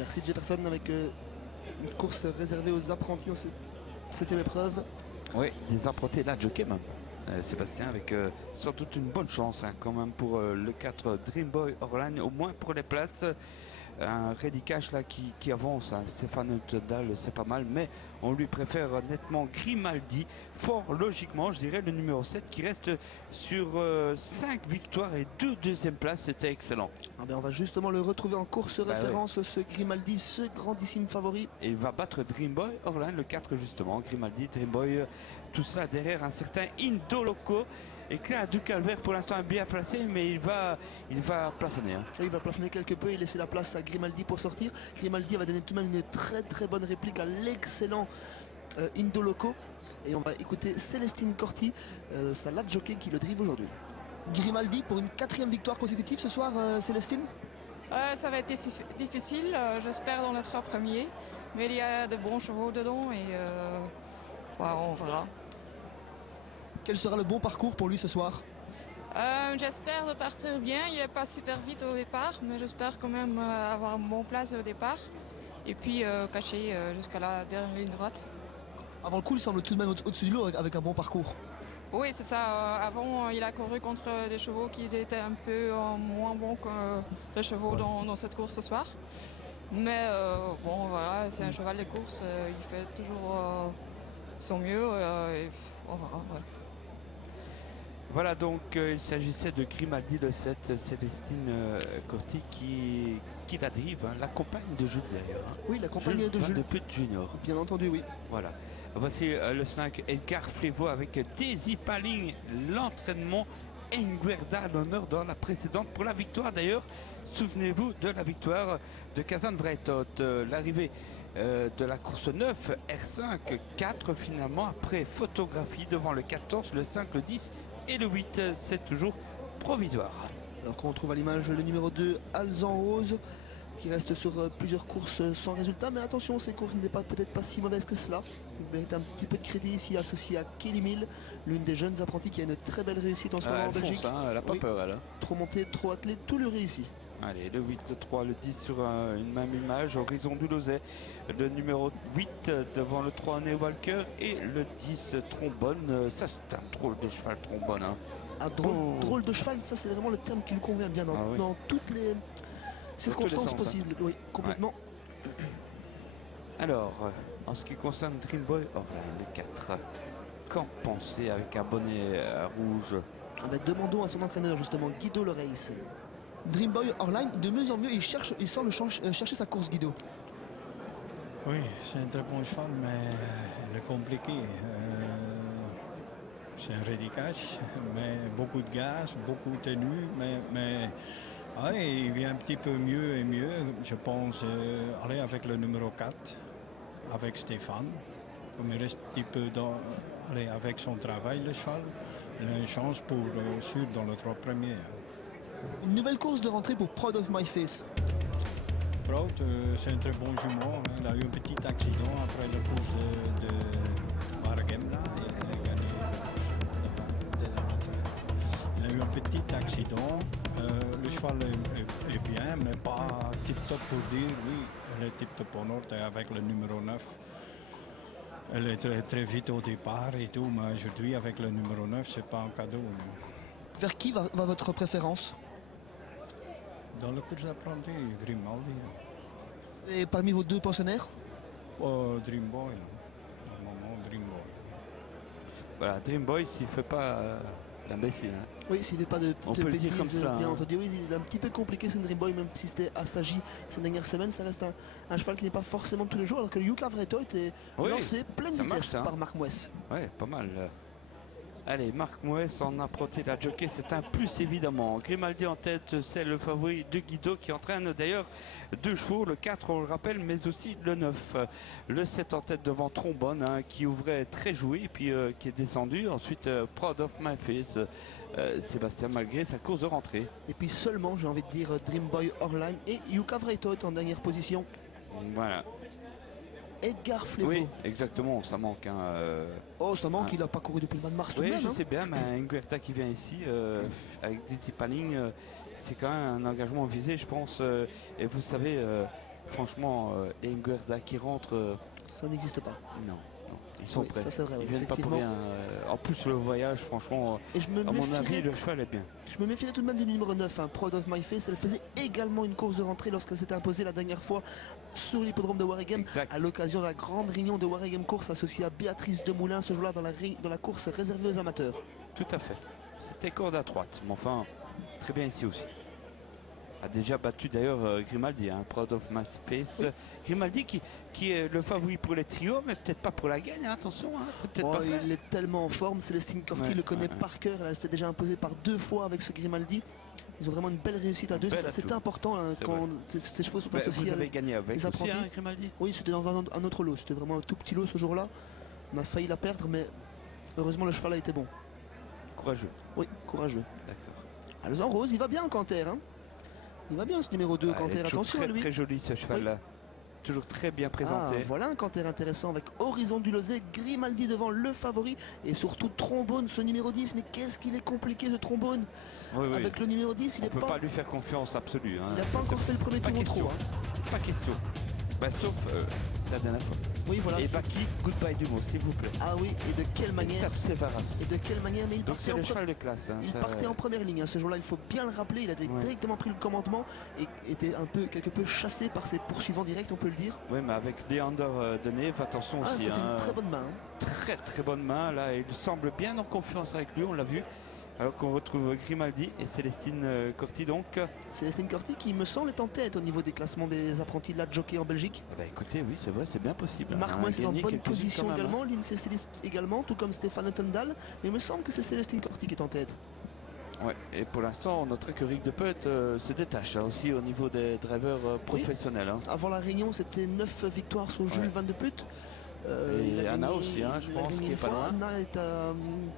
Merci Jefferson avec une course réservée aux apprentis en 7e épreuve. Oui, des apprentis là, jockey même. Sébastien avec sans doute une bonne chance hein, quand même pour le 4 Dreamboy Orlan, au moins pour les places. Un Ready Cash là qui avance, hein. Stéphane Todal c'est pas mal, mais on lui préfère nettement Grimaldi, fort logiquement je dirais le numéro 7 qui reste sur 5 victoires et 2 deuxièmes places, c'était excellent. Ah ben on va justement le retrouver en course référence, ouais. Ce Grimaldi, ce grandissime favori. Et il va battre Dreamboy Orlan, le 4 justement, Grimaldi, Dreamboy, tout cela derrière un certain Indoloco. Et Claire Ducalver pour l'instant est bien placé, mais il va plafonner. Hein. Oui, il va plafonner quelque peu et laisser la place à Grimaldi pour sortir. Grimaldi va donner tout de même une très bonne réplique à l'excellent Indoloco. Et on va écouter Célestine Corti, sa latte jockey qui le drive aujourd'hui. Grimaldi pour une 4e victoire consécutive ce soir, Célestine. Ça va être difficile, j'espère dans les 3 premiers. Mais il y a de bons chevaux dedans et on verra. Quel sera le bon parcours pour lui ce soir? J'espère de partir bien. Il n'est pas super vite au départ, mais j'espère quand même avoir une bonne place au départ. Et puis cacher jusqu'à la dernière ligne droite. Avant le coup, il semble tout de même au-dessus du lot avec un bon parcours. Oui, c'est ça. Avant, il a couru contre des chevaux qui étaient un peu moins bons que les chevaux dans cette course ce soir. Mais bon, voilà, c'est un cheval de course. Il fait toujours son mieux. Et on verra. Ouais. Voilà donc il s'agissait de Grimaldi le 7, Célestine Corti qui la drive, hein, la compagne de Jules d'ailleurs. Hein. Oui, la compagne de Jules. De Put Junior. Bien entendu, oui. Voilà. Voici le 5 Edgar Flévaux avec Daisy Paling, l'entraînement Enguerda à l'honneur dans la précédente pour la victoire d'ailleurs. Souvenez-vous de la victoire de Kazan Vreitot, l'arrivée de la course 9 R5 4 finalement après photographie devant le 14, le 5, le 10 et le 8, c'est toujours provisoire. Alors qu'on retrouve à l'image le numéro 2 Alzan Rose qui reste sur plusieurs courses sans résultat, mais attention, ces courses n'est peut-être pas si mauvaise que cela. Il mérite un petit peu de crédit ici associé à Kelly Mill, l'une des jeunes apprentis qui a une très belle réussite en ce moment en Belgique. Fonce, hein, elle n'a pas peur elle. Trop monté, trop attelé, tout lui réussit. Allez, le 8, le 3, le 10 sur une même image, Horizon du Lozet. Le numéro 8 devant le 3, Ney Walker. Et le 10, Trombone. Ça, c'est un drôle de cheval, Trombone. Hein. Un drôle de cheval, ça, c'est vraiment le terme qui lui convient bien dans toutes les circonstances possibles. Oui, complètement. Ouais. Alors, en ce qui concerne Dreamboy, le 4. Qu'en penser avec un bonnet rouge? Demandons à son entraîneur, justement, Guido Loreis. Dreamboy Orline, de mieux en mieux, il semble chercher sa course, Guido. Oui, c'est un très bon cheval, mais il est compliqué. C'est un Ready Cash, mais beaucoup de gaz, beaucoup de tenue, mais il vient un petit peu mieux et mieux. Je pense aller avec le numéro 4, avec Stéphane. Comme il reste un petit peu avec son travail, le cheval, il a une chance pour sûr dans le 3 premiers. Une nouvelle course de rentrée pour Proud of My Face. Proud, c'est un très bon jument. Il a eu un petit accident après la course de Waregem. Il a eu un petit accident. Le cheval est bien, mais pas tip-top pour dire. Oui, elle est tip-top en ordre avec le numéro 9. Elle est très vite au départ et tout, mais aujourd'hui, avec le numéro 9, c'est pas un cadeau. Vers qui va votre préférence? Dans le course d'apprenti, Grimaldi. Et parmi vos 2 pensionnaires? Dreamboy. Normalement, Dreamboy. Voilà, Dreamboy, s'il ne fait pas l'imbécile. Hein. Oui, s'il ne fait pas de petites bêtises, bien hein. entendu. Oui, il est un petit peu compliqué ce Dreamboy, même si c'était assagi ces dernières semaines. Ça reste un cheval qui n'est pas forcément tous les jours, alors que le Yuka Vreto était lancé pleine vitesse par Marc Mouès. Oui, pas mal. Allez, Marc Mouès en apprenti la jockey, c'est un plus évidemment. Grimaldi en tête, c'est le favori de Guido qui entraîne d'ailleurs 2 chevaux, le 4 on le rappelle, mais aussi le 9. Le 7 en tête devant Trombone, hein, qui ouvrait très joué et puis qui est descendu. Ensuite, Proud of My Face, Sébastien malgré sa course de rentrée. Et puis seulement, j'ai envie de dire, Dreamboy Orline et Yuka Vreto en dernière position. Voilà. Edgar Flévaux. Oui, exactement, ça manque. Hein, oh, ça manque, il n'a pas couru depuis le mois de mars tout de oui, même. je sais bien, mais Enguerta qui vient ici, avec Daisy Paling, c'est quand même un engagement visé, je pense. Et vous savez, franchement, et Nguerda qui rentre, Ça n'existe pas. non, non, ils sont Oui, prêts. ça c'est vrai, Ils oui, viennent pas pour effectivement. rien. En plus, le voyage, franchement, Et je me à mon avis, méfierais, le cheval est bien. je me méfierais tout de même du numéro 9, hein, Proud of My Face. Elle faisait également une course de rentrée lorsqu'elle s'était imposée la dernière fois sur l'hippodrome de Waregem, Exact. à l'occasion de la grande réunion de Waregem Course associée à Béatrice Demoulin, ce jour-là dans la course réservée aux amateurs. Tout à fait. C'était corde à droite, mais enfin, très bien ici aussi. A déjà battu d'ailleurs Grimaldi, hein, Proud of My Face. Oui. Grimaldi qui est le favori pour les trios, mais peut-être pas pour la gagne, hein, attention, hein, c'est peut-être Oh, pas fait. il est tellement en forme, Célestine Corti Ouais, le connaît ouais. par cœur, elle s'est déjà imposée par 2 fois avec ce Grimaldi. Ils ont vraiment une belle réussite à deux, Bel c'est atout. important hein, C'est quand ces chevaux sont Mais associés vous à... avez gagné avec les aussi, apprentis. hein, Grimaldi. Oui, c'était dans un autre lot, c'était vraiment un tout petit lot ce jour-là. On a failli la perdre, mais heureusement le cheval a été bon. Courageux, Oui, courageux. d'accord. Alzan Rose, il va bien Canter. Hein. Il va bien ce numéro 2, Ah, il est Canter, toujours attention très, à lui. très joli ce cheval-là. Toujours très bien Ah, présenté. voilà un Canter intéressant avec Horizon du Lozé, Grimaldi devant le favori et surtout Trombone, ce numéro 10. Mais qu'est-ce qu'il est compliqué ce Trombone. Oui, oui. Avec le numéro 10, il On n'est ne peut pas, pas lui faire confiance absolue. Hein. il n'a pas encore fait le premier Pas tour au question. trot. Hein. Pas question. Bah, sauf la dernière fois. Oui, voilà. Et c'est- Baki, goodbye du mot, s'il vous plaît. Ah oui, et de quelle manière. C'est Varas. Et de quelle manière. Mais il Donc partait, c'est en, le pre- cheval de classe. Hein, il ça- partait en première ligne. Hein. Ce jour-là, il faut bien le rappeler. Il a Ouais. directement pris le commandement et était quelque peu chassé par ses poursuivants directs, on peut le dire. Oui, mais avec Leander Deneuve, attention Ah, aussi. c'était hein. une très bonne main. Hein. Très très bonne main. Là, il semble bien en confiance avec lui, on l'a vu. Alors qu'on retrouve Grimaldi et Célestine Corti donc. Célestine Corti qui me semble est en tête au niveau des classements des apprentis de la jockey en Belgique. Eh ben, écoutez, oui, c'est vrai, c'est bien possible. Marc On a Moin est en gagné bonne quelques-unes position quand même, hein. également, Lindsay Céleste également, tout comme Stéphane Ottendal. Mais il me semble que c'est Célestine Corti qui est en tête. Ouais, et pour l'instant, on notera que Rick de Peut se détache hein, aussi au niveau des drivers professionnels. Hein. Avant la réunion, c'était 9 victoires sur Jules Ouais. Van de Put. Et il a Anna gagné- aussi, hein, je il a pense, gagné qui une est pas fois. loin. Anna est à une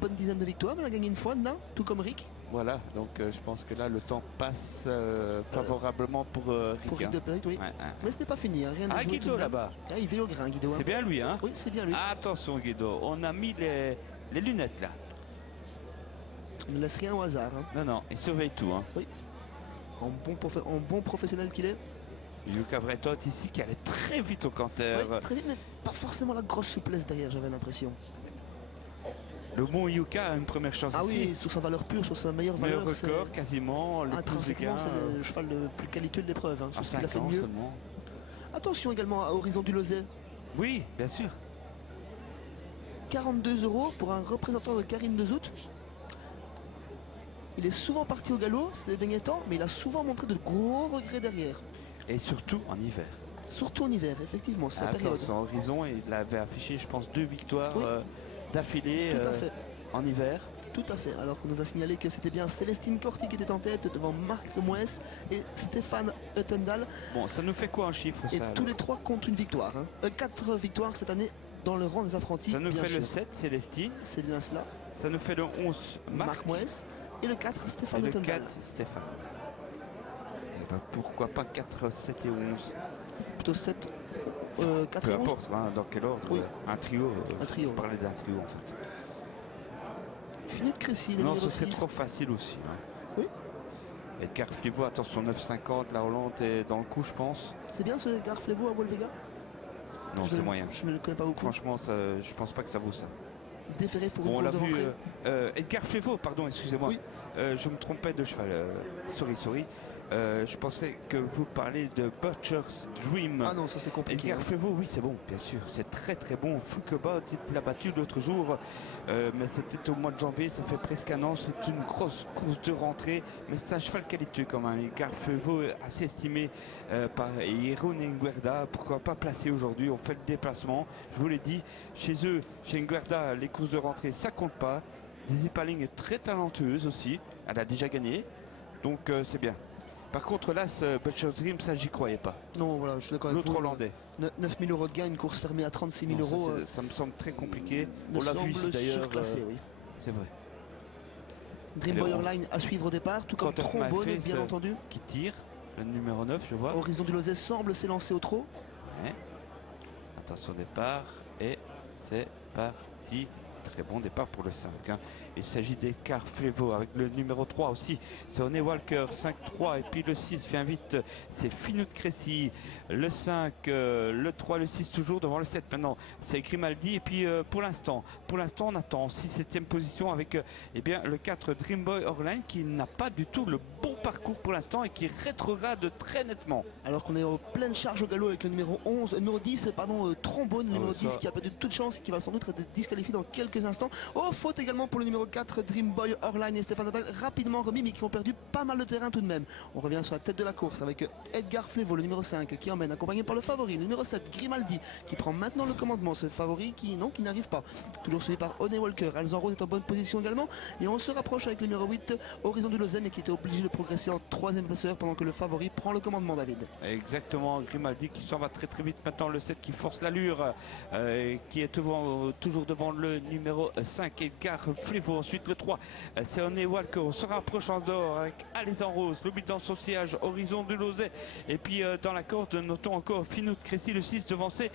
bonne dizaine de victoires, mais elle a gagné une fois, Anna, tout comme Rick. Voilà, donc je pense que là, le temps passe favorablement pour Rick. Pour Rick hein. de Put, oui. Ouais, ouais. Mais ce n'est pas fini, hein, rien n'est Ah, joué tout Guido de même. là-bas. Ah, il veille au grain, Guido. hein. C'est bien lui, hein. Oui, c'est bien lui. Attention, Guido, on a mis les lunettes là. Il ne laisse rien au hasard. Hein. Non, non, il surveille tout. Hein. En bon professionnel qu'il est. Yuka Vretot ici qui allait très vite au canter. Oui, très vite, mais pas forcément la grosse souplesse derrière, j'avais l'impression. Le bon Yuka a une première chance Ah ici. oui, sur sa valeur pure, sur sa meilleure Meilleur valeur. c'est- record quasiment. Le plus Intrinsèquement, gain, c'est le cheval le plus qualiteux de l'épreuve. Hein, à c'est ce qu'il a 5 fait de ans mieux. seulement. Attention également à Horizon du Lozet. Oui, bien sûr. 42 € pour un représentant de Karine Dezout. Il est souvent parti au galop ces derniers temps, mais il a souvent montré de gros regrets derrière. Et surtout en hiver. Surtout en hiver, effectivement, c'est sa période. Attention, Horizon, il avait affiché, je pense, 2 victoires Oui. d'affilée Tout à fait. en hiver. Tout à fait. Alors qu'on nous a signalé que c'était bien Célestine Corti qui était en tête devant Marc Moès et Stéphane Ottendal. Bon, ça nous fait quoi en chiffre Et ça tous alors les trois comptent une victoire. 4 victoires cette année dans le rang des apprentis. Ça nous bien fait le sûr. 7, Célestine. C'est bien cela. Ça nous fait le 11, Marc Moès. Et le 4, Et Stéphane le Ottendal. 4, Stéphane. Et ben, pourquoi pas 4, 7 et 11. Plutôt 7, 4 Peu et 11. importe hein, dans quel ordre. Oui. Un trio. Un trio, Je parlais d'un trio en fait. Philippe Crécy, le Non, numéro ce serait 6. trop facile aussi. hein. Oui. Edgar Flivo, attention 9,50. La Hollande est dans le coup, je pense. C'est bien ce Garflevo à Wolvega. Non, c'est moyen. Je ne le connais pas beaucoup. Franchement, ça, je pense pas que ça vaut ça. Déféré pour Bon, on une l'a course de vu. rentrée. Edgar Flevo, pardon, excusez-moi. Oui. Je me trompais de cheval. Sorry. Je pensais que vous parlez de Butcher's Dream. Ah non, ça c'est compliqué. Edgar hein. Flevo, oui, c'est bon, bien sûr. C'est très très bon. Fouquebot, il l'a battu l'autre jour, mais c'était au mois de janvier, ça fait presque un an. C'est une grosse course de rentrée, mais c'est un cheval qualiteux quand même. Edgar Flevo, assez estimé par Hieron Nguerda. Pourquoi pas placé aujourd'hui? On fait le déplacement. Je vous l'ai dit, chez eux, chez Nguerda, les courses de rentrée, ça compte pas. Dizzy Paling est très talentueuse aussi. Elle a déjà gagné, donc c'est bien. Par contre, là, ce Butcher's Dream, ça, j'y croyais pas. Non, voilà, je suis d'accord avec L'autre vous. Hollandais. 9 000 € de gain, une course fermée à 36 000 Non, ça, €. ça me semble très compliqué. Me On l'a vu semble ici d'ailleurs. surclassé, oui. C'est vrai. Dream Et le Borderline à suivre au départ, tout comme Quand on Trombone, fait bien ce- entendu. Qui tire, le numéro 9, je vois. Horizon du Lozet semble s'élancer au trot. Ouais. Attention au départ. Et c'est parti. Très bon départ pour le 5. Hein. Il s'agit d'Edgar Flevo avec le numéro 3 aussi. C'est Honey Walker, 5-3. Et puis le 6 vient vite. C'est Finot Cressy. Le 5, le 3, le 6 toujours devant le 7. Maintenant, c'est Grimaldi. Et puis pour l'instant, on attend 6-7e position avec eh bien, le 4 Dreamboy Orline qui n'a pas du tout le bon parcours pour l'instant et qui rétrograde très nettement. Alors qu'on est en pleine charge au galop avec le numéro 10, Trombone, le numéro 10 qui a perdu toute chance et qui va sans doute être disqualifié dans quelques instants. Oh, faute également pour le numéro 4, Dreamboy Orline et Stéphane Nadal, rapidement remis mais qui ont perdu pas mal de terrain tout de même. On revient sur la tête de la course avec Edgar Flevo, le numéro 5 qui emmène, accompagné par le favori, le numéro 7, Grimaldi, qui prend maintenant le commandement. Ce favori qui n'arrive pas. Toujours suivi par Honey Walker. Alzan Rose est en bonne position également. Et on se rapproche avec le numéro 8, Horizon du Lausanne, et qui était obligé de progresser en 3e passeur pendant que le favori prend le commandement, David. Exactement, Grimaldi qui s'en va très vite maintenant, le 7 qui force l'allure, qui est toujours devant le numéro 5, Edgar Flevo. Ensuite le 3, c'est Honey Walker. On se rapproche en dehors avec Alzan Rose, le 8 dans son sillage, Horizon du Lausanne. Et puis dans la corde, notons encore Finot Cressy, le 6 devancé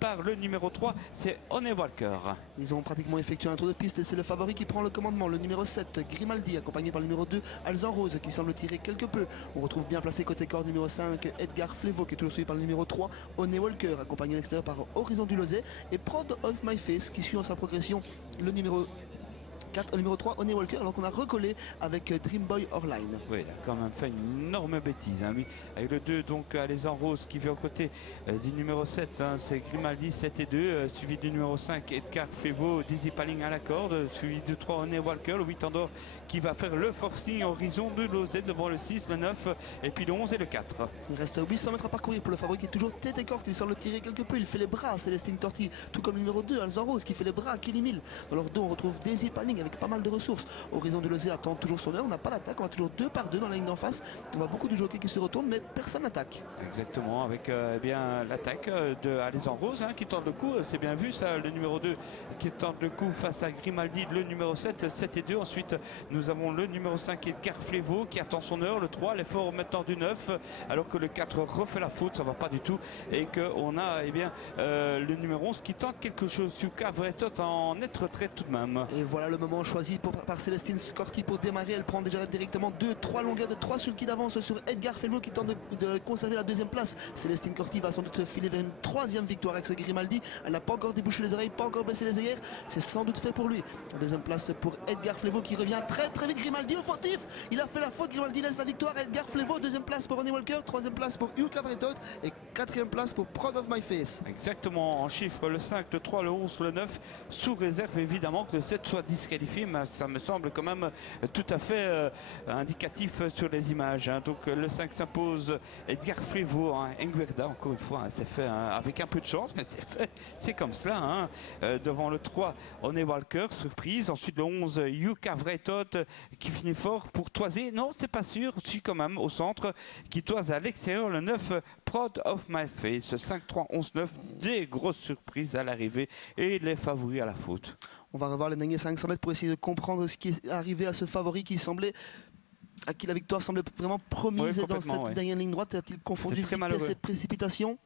par le numéro 3, c'est Honey Walker. Ils ont pratiquement effectué un tour de piste et c'est le favori qui prend le commandement. Le numéro 7, Grimaldi, accompagné par le numéro 2, Alzan Rose, qui semble tirer quelque peu. On retrouve bien placé côté corde numéro 5, Edgar Flevo, qui est toujours suivi par le numéro 3, Honey Walker, accompagné à l'extérieur par Horizon du Lausanne, et Prod of My Face, qui suit en sa progression le numéro 4, numéro 3, Honey Walker, alors qu'on a recollé avec Dreamboy Orline. Oui, il a quand même fait une énorme bêtise, hein, lui. Avec le 2, donc Alzan Rose qui vient aux côtés du numéro 7, hein, c'est Grimaldi 7 et 2, suivi du numéro 5, Edgar Flevo, Dizzy Paling à la corde, suivi du 3, Honey Walker, le 8 Andorre qui va faire le forcing Horizon de Lausanne devant le 6, le 9, et puis le 11 et le 4. Il reste 800 mètres à parcourir pour le favori qui est toujours tête et corte, il semble tirer quelque peu, il fait les bras, Célestine Torti, tout comme le numéro 2, Alzan Rose, qui fait les bras à Kelly Mill. Dans leur dos, on retrouve Dizzy Paling avec pas mal de ressources. Horizon de Lausanne attend toujours son heure, on n'a pas d'attaque, on a toujours 2 par 2 dans la ligne d'en face. On voit beaucoup de jockeys qui se retournent, mais personne n'attaque. Exactement, avec bien l'attaque de Alzan Rose, hein, qui tente le coup, c'est bien vu ça, le numéro 2 qui tente le coup face à Grimaldi, le numéro 7, 7 et 2. Ensuite, nous avons le numéro 5, Edgar Flevo, qui attend son heure, le 3, l'effort maintenant du 9, alors que le 4 refait la faute, ça va pas du tout, et qu'on a bien le numéro 11 qui tente quelque chose. Yuka Vretot en nette retraite tout de même. Et voilà le moment choisi par Célestine Corti pour démarrer. Elle prend déjà directement 3 longueurs de 3 sulky d'avance sur Edgar Flevo qui tente de conserver la 2e place. Célestine Corti va sans doute filer vers une 3e victoire avec ce Grimaldi. Elle n'a pas encore débouché les oreilles, pas encore baissé les œillères. C'est sans doute fait pour lui. La 2e place pour Edgar Flevo qui revient très vite. Grimaldi au fautif. Il a fait la faute. Grimaldi laisse la victoire. Edgar Flevo, 2e place pour Honey Walker, 3e place pour Yuka Vretot et 4e place pour Proud of My Face. Exactement, en chiffres, le 5, le 3, le 11, le 9, sous réserve évidemment que le 7 soit disqualifié, mais ça me semble quand même tout à fait indicatif sur les images. Hein. Donc le 5 s'impose, Edgar Flevo, hein, Enguerda, encore une fois, hein, c'est fait avec un peu de chance, mais c'est fait, c'est comme cela. Hein. Devant le 3, Honey Walker, surprise. Ensuite le 11, Yuka Vretot, qui finit fort pour toiser. Non, c'est pas sûr, si quand même au centre, qui toise à l'extérieur. Le 9, Proud of My Face, 5, 3, 11, 9, des grosses surprises à l'arrivée et les favoris à la faute. On va revoir les derniers 500 mètres pour essayer de comprendre ce qui est arrivé à ce favori à qui la victoire semblait vraiment promise dans cette dernière ligne droite. A-t-il confondu vitesse et précipitation?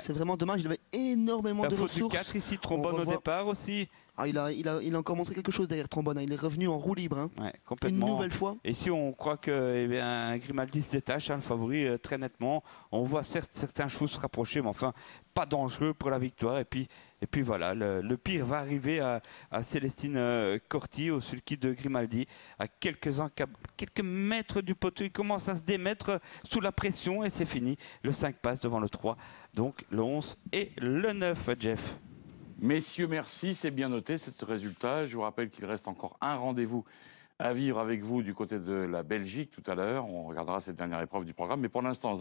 C'est vraiment dommage, il avait énormément de ressources. La faute du 4 ici, Trombone au départ aussi. Ah, il a encore montré quelque chose derrière Trombone, hein. Il est revenu en roue libre, hein. Ouais, complètement. Une nouvelle fois. Et si on croit que Grimaldi se détache, hein, le favori très nettement. On voit certes certains chevaux se rapprocher, mais enfin pas dangereux pour la victoire. Et puis voilà, le pire va arriver à Célestine Corti, au sulky de Grimaldi, à quelques mètres du poteau. Il commence à se démettre sous la pression et c'est fini. Le 5 passe devant le 3, donc le 11 et le 9, Jeff. Messieurs, merci, c'est bien noté ce résultat. Je vous rappelle qu'il reste encore un rendez-vous à vivre avec vous du côté de la Belgique tout à l'heure. On regardera cette dernière épreuve du programme. Mais pour l'instant,